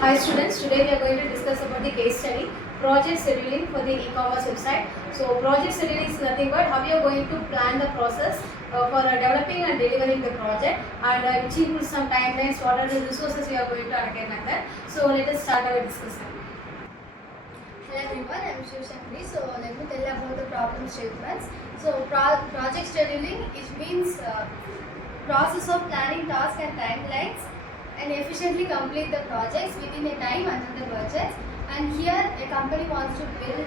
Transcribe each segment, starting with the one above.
Hi students, today we are going to discuss about the case study project scheduling for the e-commerce website. So project scheduling is nothing but how you are going to plan the process for developing and delivering the project, and which includes some timelines, what are the resources we are going to allocate like that. So let us start our discussion. Hello everyone, I am Shivshankari. So let me tell you about the problem statements. So project scheduling, it means process of planning tasks and timelines and efficiently complete the projects within a time under the budget. And here a company wants to build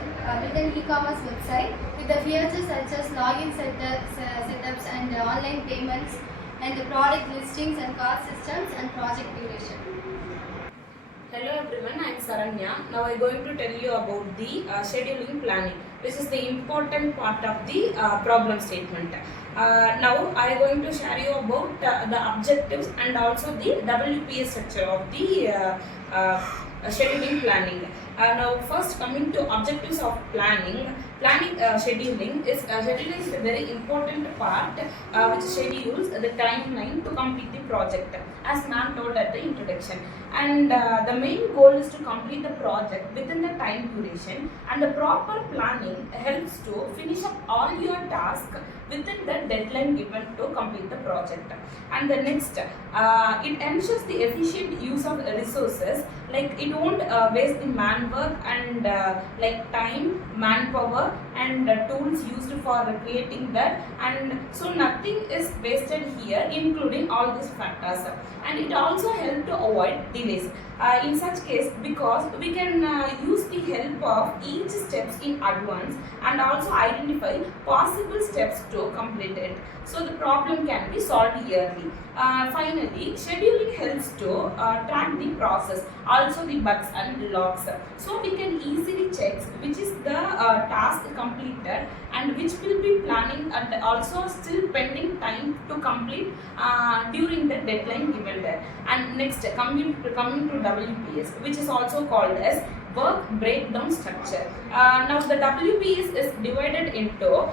an e-commerce website with the features such as login setups and online payments and the product listings and cart systems and project duration. Hello everyone, I am Saranya. Now I am going to tell you about the scheduling planning. This is the important part of the problem statement. Now I am going to share you about the objectives and also the WPS structure of the scheduling planning. Now first, coming to objectives of planning. Scheduling is a very important part which schedules the timeline to complete the project, as ma'am told at the introduction. And the main goal is to complete the project within the time duration, and the proper planning helps to finish up all your tasks within the deadline given to complete the project. And the next, it ensures the efficient use of resources, like it won't waste the man work and like time, manpower and tools used for creating that, and so nothing is wasted here, including all these factors. And it also helps to avoid delays in such case, because we can use the help of each steps in advance and also identify possible steps to complete it, so the problem can be solved yearly. Finally, scheduling helps to track the process, also the bugs and logs, so we can easily check which is the task completed and which will be planning and also still pending time to complete during the deadline given there. And next, coming to WPS, which is also called as work breakdown structure. Now the WPS is divided into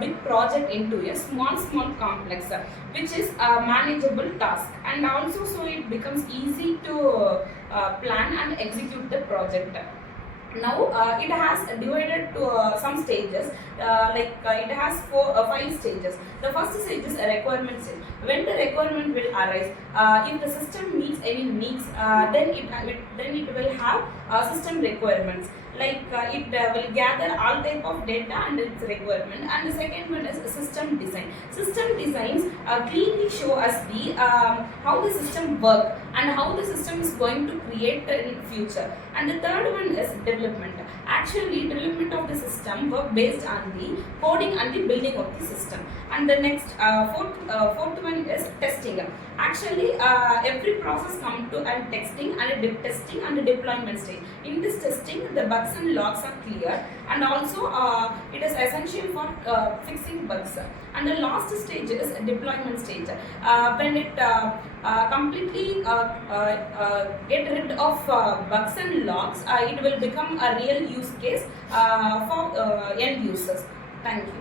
big project into a small complex, which is a manageable task, and also so it becomes easy to plan and execute the project. Now it has divided to some stages, it has 5 stages. The first stage is a requirement stage. When the requirement will arise, if the system meets any needs, then it will have system requirements. It will gather all type of data and its requirement. And the second one is system design. System designs clearly show us the how the system work and how the system is going to create in future. And the third one is development. Actually, development of the system work based on the coding and the building of the system. And the next fourth one is testing. Actually, every process comes to a testing and a testing and a deployment stage. In this testing, the bugs and logs are clear, and also it is essential for fixing bugs. And the last stage is deployment stage. When it completely get rid of bugs and logs, it will become a real use case for end users. Thank you.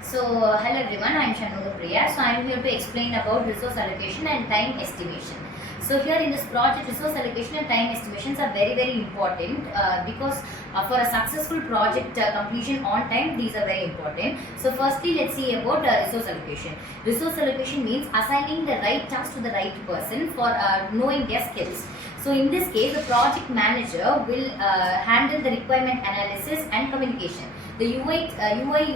So, hello everyone, I am Shanuga Priya. So, I am here to explain about resource allocation and time estimation. So, here in this project, resource allocation and time estimations are very important because for a successful project completion on time, these are very important. So, firstly, let's see about resource allocation. Resource allocation means assigning the right task to the right person for knowing their skills. So, in this case, the project manager will handle the requirement analysis and communication. The UI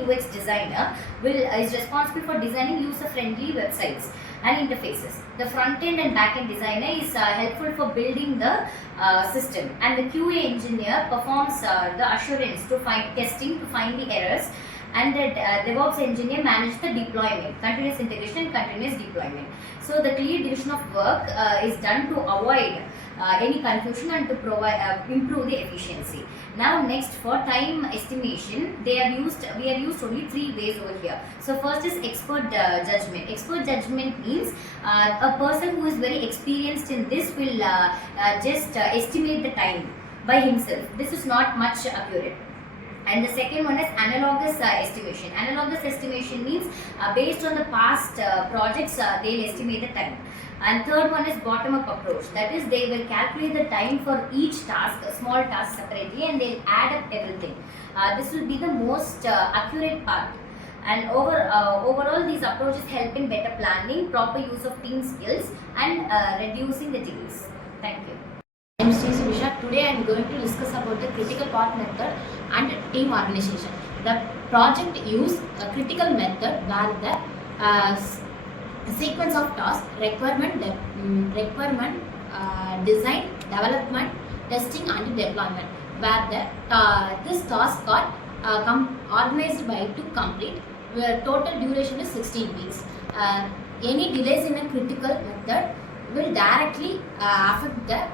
UX designer is responsible for designing user-friendly websites and interfaces. The front-end and back-end designer is helpful for building the system, and the QA engineer performs the assurance to find testing to find the errors, and the DevOps engineer manages the deployment, continuous integration and continuous deployment. So the clear division of work is done to avoid any confusion and to provide improve the efficiency. Now next, for time estimation, we have used only 3 ways over here. So first is expert judgment. Expert judgment means a person who is very experienced in this will just estimate the time by himself. This is not much accurate. And the second one is analogous estimation. Analogous estimation means based on the past projects, they'll estimate the time. And third one is bottom up approach. That is, they will calculate the time for each task, small task separately, and they'll add up everything. This will be the most accurate part. And overall, these approaches help in better planning, proper use of team skills, and reducing the delays. Thank you. I am Sri Subisha. Today I am going to discuss about the critical path method and team organization. The project use a critical method where the sequence of tasks, design, development, testing and deployment, where this task are organized by to complete, where total duration is 16 weeks. Any delays in a critical method will directly affect the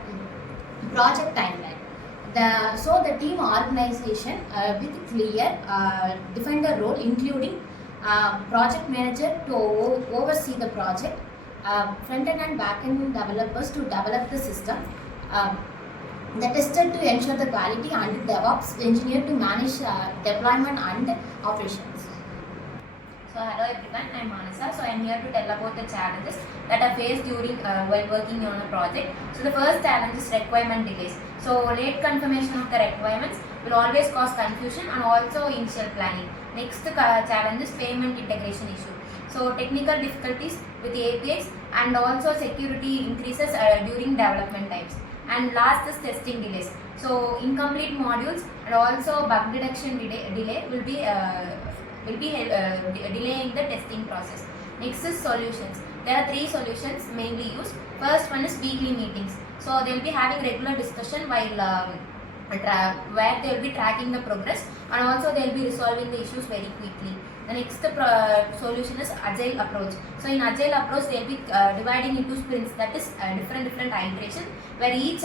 project timeline. So the team organization with clear define the role, including project manager to oversee the project, front-end and back-end developers to develop the system, the tester to ensure the quality, and DevOps engineer to manage deployment and operations. So hello everyone, I am Manasa. So I am here to tell about the challenges that are faced during while working on a project. So the first challenge is requirement delays. So late confirmation of the requirements will always cause confusion and also initial planning. Next challenge is payment integration issue. So technical difficulties with the APIs and also security increases during development times. And last is testing delays. So incomplete modules and also bug detection delay will be delaying the testing process. Next is solutions. There are 3 solutions mainly used. First one is weekly meetings. So they will be having regular discussion while where they will be tracking the progress, and also they will be resolving the issues very quickly. The next solution is agile approach. So in agile approach they will be dividing into sprints, that is different iterations where each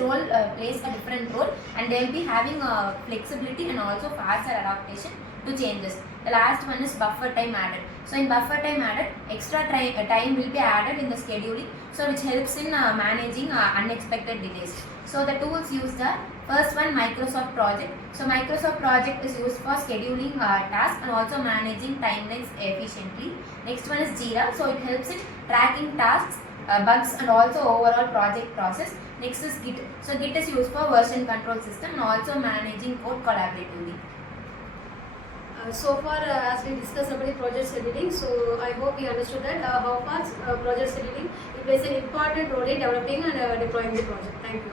role plays a different role, and they will be having flexibility and also faster adaptation to changes. The last one is buffer time added. So in buffer time added, extra time will be added in the scheduling, so which helps in managing unexpected delays. So the tools used are, first one, Microsoft Project. So Microsoft Project is used for scheduling tasks and also managing timelines efficiently. Next one is Jira. So it helps in tracking tasks, bugs and also overall project process. Next is Git. So Git is used for version control system and also managing code collaboratively. So far, as we discussed about the project scheduling, so I hope we understood that how far project scheduling plays an important role in developing and deploying the project. Thank you.